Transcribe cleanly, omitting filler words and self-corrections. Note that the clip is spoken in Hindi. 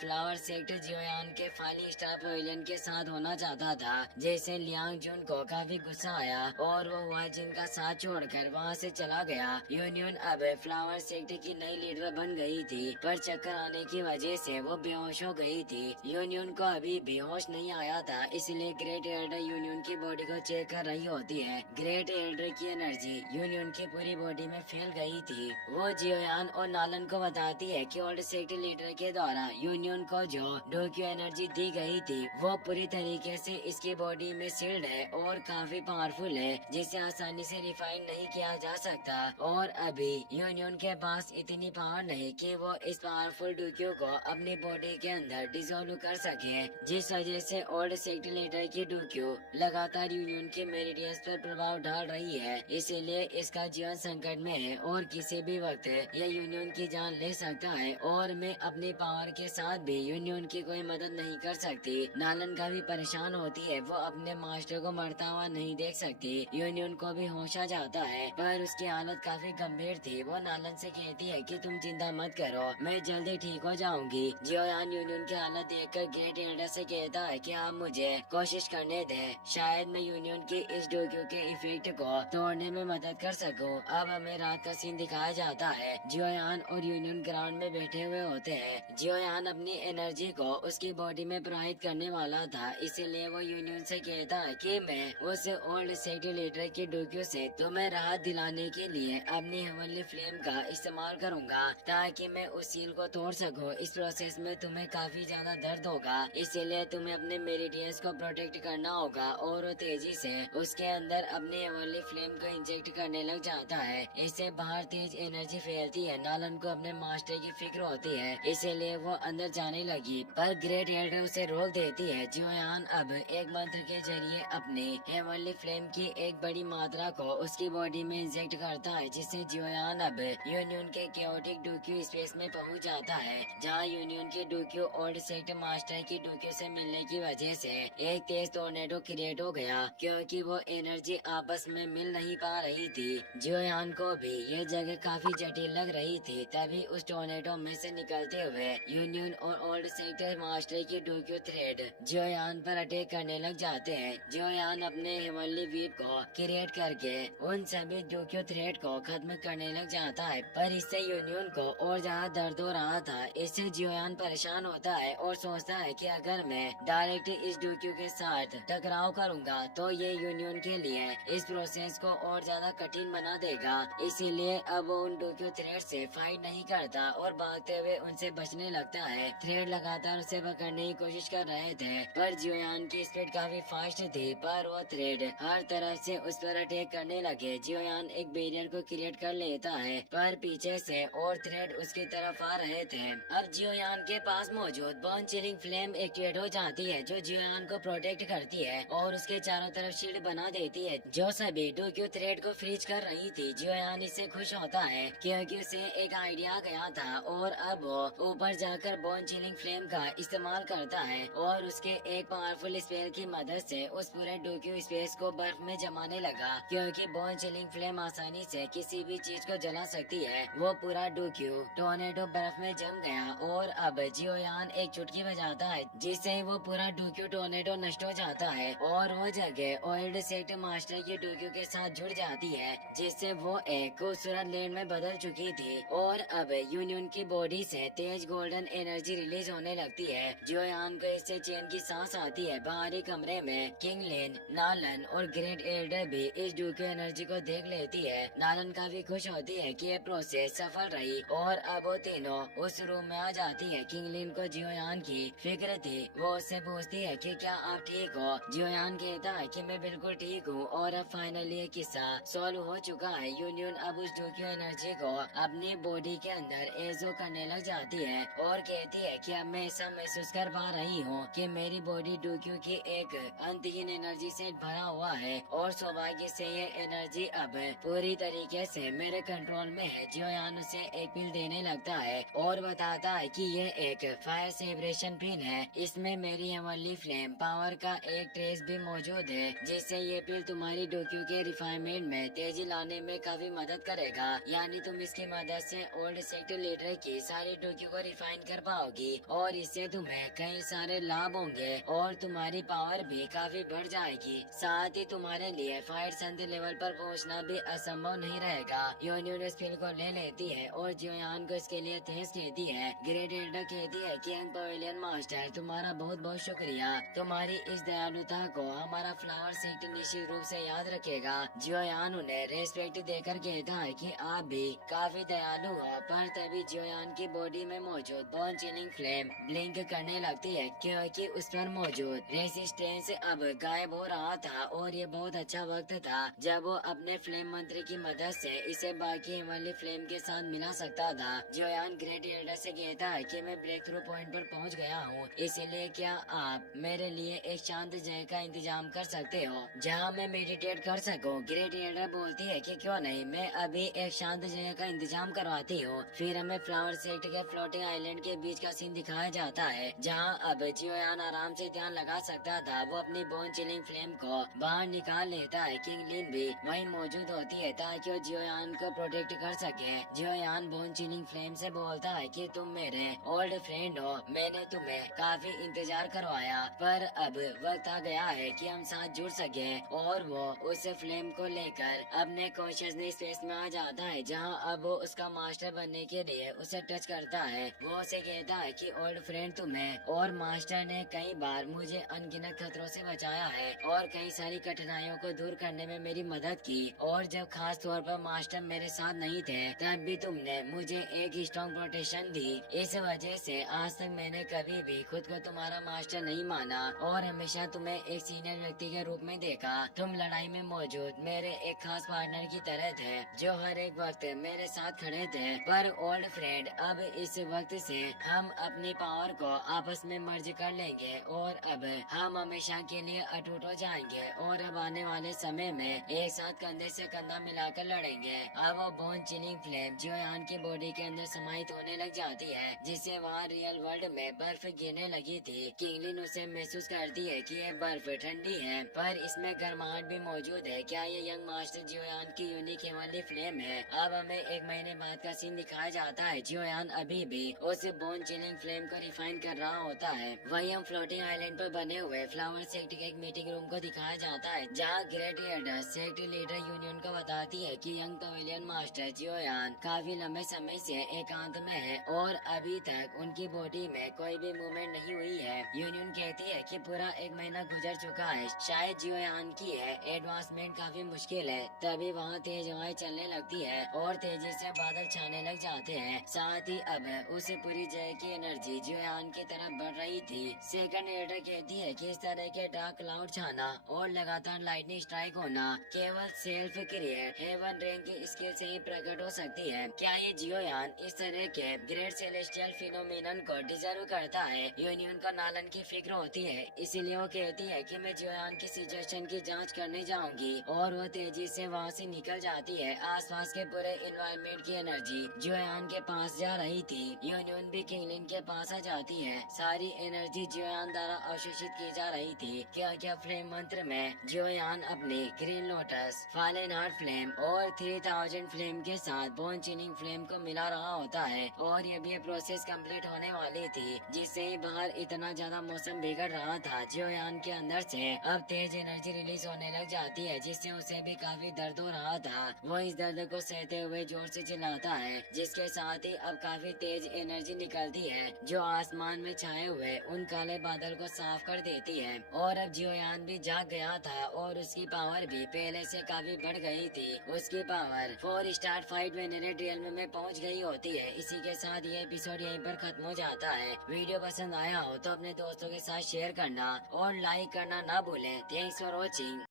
फ्लावर सेक्टर जियोयान के फाली स्टार पवेलियन के साथ होना चाहता था, जैसे लियांग जुन को काफी गुस्सा आया और वो हुआ जिनका साथ छोड़कर वहाँ से चला गया। यूनियन अब फ्लावर सेक्टर की नई लीडर बन गई थी, पर चक्कर आने की वजह से वो बेहोश हो गई थी। यूनियन को अभी बेहोश नहीं आया था, इसलिए ग्रेट एल्डर यूनियन की बॉडी को चेक कर रही होती है। ग्रेट एल्डर की एनर्जी यूनियन की पूरी बॉडी में फैल गई थी। वो जियोयान और नालन को बताती है कि ओल्ड सेक्टर लीडर के द्वारा यूनियन को जो डोक्यू एनर्जी दी गई थी वो पूरी तरीके से इसकी बॉडी में सील्ड है और काफी पावरफुल है, जिसे आसानी से रिफाइन नहीं किया जा सकता। और अभी यूनियन के पास इतनी पावर नहीं कि वो इस पावरफुल डोक्यू को अपनी बॉडी के अंदर डिसॉल्व कर सके, जिस वजह से ओल्ड सेक्टर लीडर की डोक्यू लगातार यूनियन के मेरिडियंस पर प्रभाव डाल रही है, इसीलिए इसका जीवन संकट में है और किसी भी वक्त यह यूनियन की जान ले सकता है। और मैं अपनी पावर के साथ भी यूनियन की कोई मदद नहीं कर सकती। नालन का भी परेशान होती है, वो अपने मास्टर को मरता हुआ नहीं देख सकती। यूनियन को भी होश आ जाता है, पर उसकी हालत काफी गंभीर थी। वो नालन से कहती है कि तुम चिंता मत करो, मैं जल्दी ठीक हो जाऊंगी। जियोयान यूनियन की हालत देखकर ग्रेट एल्डर से कहता है कि आप मुझे कोशिश करने दें, शायद मैं यूनियन की इस डोक्यू के इफेक्ट को तोड़ने में मदद कर सकूं। अब हमें रात का सीन दिखाया जाता है। जियोयान और यूनियन ग्राउंड में बैठे हुए होते हैं। जियोयान अपनी एनर्जी को उसकी बॉडी में प्रवाहित करने वाला था, इसीलिए वो यूनियन से कहता है कि मैं उस ओल्ड सेक्टर लीडर की डोक्यू से तुम्हें राहत दिलाने के लिए अपनी हेवनली फ्लेम का इस्तेमाल करूंगा, ताकि मैं उस सील को तोड़ सकूं। इस प्रोसेस में तुम्हें काफी ज्यादा दर्द होगा, इसीलिए तुम्हें अपने मेरिडियंस को प्रोटेक्ट करना होगा। और वो तेजी से उसके अंदर अपनी हेवनली फ्लेम को इंजेक्ट करने लग जाता है। इससे बाहर तेज एनर्जी फैलती है। नालन को अपने मास्टर की फिक्र होती है, इसीलिए वो अंदर जाने लगी, पर ग्रेट एल्डर उसे रोक देती है। जियोयान अब एक मंत्र के जरिए अपनी हेवनली फ्लेम की एक बड़ी मात्रा को उसकी बॉडी में इंजेक्ट करता है, जिससे जियोयान अब यूनियन के केओटिक डोक्यू स्पेस में पहुंच जाता है, जहां यूनियन की डोक्यू ओल्ड सेक्टर मास्टर की डोक्यू से मिलने की वजह से एक तेज टोर्नेडो क्रिएट हो गया, क्योंकि वो एनर्जी आपस में मिल नहीं पा रही थी। जियोयान को भी ये जगह काफी जटिल लग रही थी। तभी उस टोर्नेडो में से निकलते हुए यूनियन और ओल्ड सेक्टर मास्टर की डोक्यू थ्रेड जियोयान पर अटैक करने लग जाते हैं। जियोयान अपने हेवनली वीप को क्रिएट करके उन सभी डोक्यू थ्रेड को खत्म करने लग जाता है, पर इससे यूनियन को और ज्यादा दर्द हो रहा था। इससे जियोयान परेशान होता है और सोचता है कि अगर मैं डायरेक्ट इस डोक्यू के साथ टकराव करूंगा तो ये यूनियन के लिए इस प्रोसेस को और ज्यादा कठिन बना देगा। इसीलिए अब वो उन डोक्यू थ्रेड से फाइट नहीं करता और भागते हुए उनसे बचने लगता है। थ्रेड लगातार उसे पकड़ने की कोशिश कर रहे थे, पर जियोयान की स्पीड काफी फास्ट थी, पर वो थ्रेड हर तरफ से उस पर अटैक करने लगे। जियोयान एक बैरियर को क्रिएट कर लेता है, पर पीछे से और थ्रेड उसकी तरफ आ रहे थे। अब जियोयान के पास मौजूद बोन चिलिंग फ्लेम एक्टिवेट हो जाती है, जो जियोयान को प्रोटेक्ट करती है और उसके चारों तरफ शील्ड बना देती है, जो सभी डोक्यू थ्रेड को फ्रीज कर रही थी। जियोयान इससे खुश होता है, क्योंकि उसे एक आइडिया गया था और अब वो ऊपर जाकर बोन चिलिंग फ्लेम का इस्तेमाल करता है और उसके एक पावरफुल स्पेल की मदद से उस पूरे डोक्यू स्पेस को बर्फ में जमाने लगा, क्योंकि बोन चिलिंग फ्लेम आसानी से किसी भी चीज को जला सकती है। वो पूरा डोक्यू टोर्नेडो बर्फ में जम गया और अब जियोयान एक चुटकी बजाता है, जिससे वो पूरा डोक्यू टोर्नेडो नष्ट हो जाता है और वो जगह ओल्ड सेक्टर मास्टर की डोक्यू के साथ जुड़ जाती है, जिससे वो एक खूबसूरत लैंड में बदल चुकी थी। और अब यूनियन की बॉडी से तेज गोल्डन एनर्जी रिलीज होने लगती है। जियोयान को इससे चैन की सांस आती है। बाहरी कमरे में किंगलिन, नालन और ग्रेट एल्डर भी इस डोक्यू एनर्जी को देख लेती है। नालन काफी खुश होती है कि ये प्रोसेस सफल रही और अब वो तीनों उस रूम में आ जाती है। किंगलिन को जियोयान की फिक्र थी, वो उससे पूछती है कि क्या आप ठीक हो। जियोयान कहता है कि मैं बिल्कुल ठीक हूँ और अब फाइनली ये किस्सा सॉल्व हो चुका है। यूनियन अब उस डोक्यू एनर्जी को अपनी बॉडी के अंदर एजो करने लग जाती है और कहती है कि अब मैं ऐसा महसूस कर पा रही हूँ कि मेरी बॉडी डोक्यू की एक अंतहीन एनर्जी से भरा हुआ है और सौभाग्य से ये एनर्जी अब पूरी तरीके से मेरे कंट्रोल में है। जियोयान उसे एक पिल देने लगता है और बताता है कि ये एक फायर सेलिब्रेशन पिल है, इसमें मेरी हेवनली फ्लेम पावर का एक ट्रेस भी मौजूद है, जिससे ये पिल तुम्हारी डोक्यू के रिफाइनमेंट में तेजी लाने में काफी मदद करेगा। यानी तुम इसकी मदद से ओल्ड सेक्टर लीडर की सारी डोक्यू को रिफाइन कर पाओगे। जाओगी और इससे तुम्हें कई सारे लाभ होंगे और तुम्हारी पावर भी काफी बढ़ जाएगी। साथ ही तुम्हारे लिए फाइट संधि लेवल पर पहुंचना भी असंभव नहीं रहेगा। यूनियन इस फील को ले लेती है और जियोयान को इसके लिए थैंक्स कहती है। ग्रेट एल्डर कहती है कि यंग पवेलियन मास्टर तुम्हारा बहुत बहुत शुक्रिया। तुम्हारी इस दयालुता को हमारा फ्लावर सेक्टर निश्चित रूप से याद रखेगा। जियोयान उन्हें रेस्पेक्ट देकर कहता है कि आप भी काफी दयालु हो। पर तभी जियोयान की बॉडी में मौजूद बोन चिलिंग फ्लेम ब्लिंक करने लगती है क्योंकि उस पर मौजूद रेसिस्टेंस अब गायब हो रहा था और ये बहुत अच्छा वक्त था जब वो अपने फ्लेम मंत्र की मदद से इसे बाकी हिमालय फ्लेम के साथ मिला सकता था। जियोयान ग्रेट एल्डर से कहता है कि मैं ब्रेक थ्रू पॉइंट पर पहुंच गया हूं, इसलिए क्या आप मेरे लिए एक शांत जगह का इंतजाम कर सकते हो जहां मैं मेडिटेट कर सकूं। ग्रेट एल्डर बोलती है कि क्यों नहीं, मैं अभी एक शांत जगह का इंतजाम करवाती हूँ। फिर हमें फ्लावर सेक्टर के फ्लोटिंग आइलैंड के बीच का सीन दिखाया जाता है जहाँ अब जियोयान आराम से ध्यान लगा सकता था। वो अपनी बोन चिलिंग फ्लेम को बाहर निकाल लेता है। किंग लिन भी वहीं मौजूद होती है ताकि वो जियोयान को प्रोटेक्ट कर सके। जियोयान बोन चिलिंग फ्लेम से बोलता है कि तुम मेरे ओल्ड फ्रेंड हो, मैंने तुम्हें काफी इंतजार करवाया पर अब वक्त आ गया है कि हम साथ जुड़ सके। और वो उस फ्लेम को लेकर अपने कॉन्शियसनेस स्पेस में आ जाता है जहाँ अब वो उसका मास्टर बनने के लिए उसे टच करता है। वो उसे कहता है कि ओल्ड फ्रेंड तुम्हें और मास्टर ने कई बार मुझे अनगिनत खतरों से बचाया है और कई सारी कठिनाइयों को दूर करने में मेरी मदद की। और जब खास तौर पर मास्टर मेरे साथ नहीं थे तब भी तुमने मुझे एक स्ट्रॉन्ग प्रोटेक्शन दी। इस वजह से आज तक मैंने कभी भी खुद को तुम्हारा मास्टर नहीं माना और हमेशा तुम्हें एक सीनियर व्यक्ति के रूप में देखा। तुम लड़ाई में मौजूद मेरे एक खास पार्टनर की तरह थे जो हर एक वक्त मेरे साथ खड़े थे। पर ओल्ड फ्रेंड अब इस वक्त से हम अपनी पावर को आपस में मर्ज कर लेंगे और अब हम हमेशा के लिए अटूट हो जाएंगे और अब आने वाले समय में एक साथ कंधे से कंधा मिलाकर लड़ेंगे। अब वो बोन चिलिंग फ्लेम जियोयान की बॉडी के अंदर समाहित होने लग जाती है जिससे वहाँ रियल वर्ल्ड में बर्फ गिरने लगी थी। किंगलिन उसे महसूस करती है कि ये बर्फ ठंडी है पर इसमें गर्माहट भी मौजूद है। क्या ये यंग मास्टर जियोयान की यूनिक हिमालय फ्लेम है? अब हमें एक महीने बाद का सीन दिखाया जाता है। जियोयान अभी भी उस बोन चिलिंग फ्लेम को रिफाइन कर रहा होता है। वही हम फ्लोटिंग आइलैंड पर बने हुए फ्लावर सेक्टर के एक मीटिंग रूम को दिखाया जाता है जहाँ great Elder sector leader union को बताती है कि यंग पवेलियन मास्टर जियोयान काफी लंबे समय से एकांत में है और अभी तक उनकी बॉडी में कोई भी मूवमेंट नहीं हुई है। यूनियन कहती है कि पूरा एक महीना गुजर चुका है, शायद जियोयान की है एडवांसमेंट काफी मुश्किल है। तभी वहाँ तेज हवाएं चलने लगती है और तेजी से बादल छाने लग जाते हैं। साथ ही अब उस पूरी जगह की एनर्जी जियोयान की तरफ बढ़ रही थी। सेकंड एल्डर कहती है कि इस तरह के डार्क क्लाउड छाना और लगातार लाइटनिंग स्ट्राइक होना केवल सेल्फ क्रिएट हेवन रेन की स्किल से ही प्रकट हो सकती है। क्या ये जियोयान इस तरह के ग्रेट सेलेस्टियल फिनोमिनन को डिजर्व करता है? यूनियन को नालन की फिक्र होती है, इसीलिए वो कहती है कि मैं जियोयान की सिचुएशन की जांच करने जाऊंगी और वो तेजी से वहाँ से निकल जाती है। आसपास के पूरे एनवायरनमेंट की एनर्जी जियोयान के पास जा रही थी। यूनियन भी किंगलिन के पास आ जाती है। सारी एनर्जी जियोयान द्वारा अवशोषित की जा रही थी। क्या फ्लेम मंत्र में जियोयान अपनी green lotus, fallen heart flame और 3000 फ्लेम के साथ बोन चिलिंग फ्लेम को मिला रहा होता है और ये भी प्रोसेस कंप्लीट होने वाली थी जिससे ही बाहर इतना ज्यादा मौसम बिगड़ रहा था। जियोयान के अंदर से अब तेज एनर्जी रिलीज होने लग जाती है जिससे उसे भी काफी दर्द हो रहा था। वो इस दर्द को सहते हुए जोर से चिल्लाता है जिसके साथ ही अब काफी तेज एनर्जी निकलती है जो आसमान में छाए हुए उन काले बादल को साफ कर देती है। और अब जियोयान भी जाग गया था और उसकी पावर भी पहले से काफी बढ़ गई थी। उसकी पावर 4 स्टार फाइट वेनेरेट रियल में पहुंच गई होती है। इसी के साथ ये एपिसोड यहीं पर खत्म हो जाता है। वीडियो पसंद आया हो तो अपने दोस्तों के साथ शेयर करना और लाइक करना ना भूलें। Thanks for watching.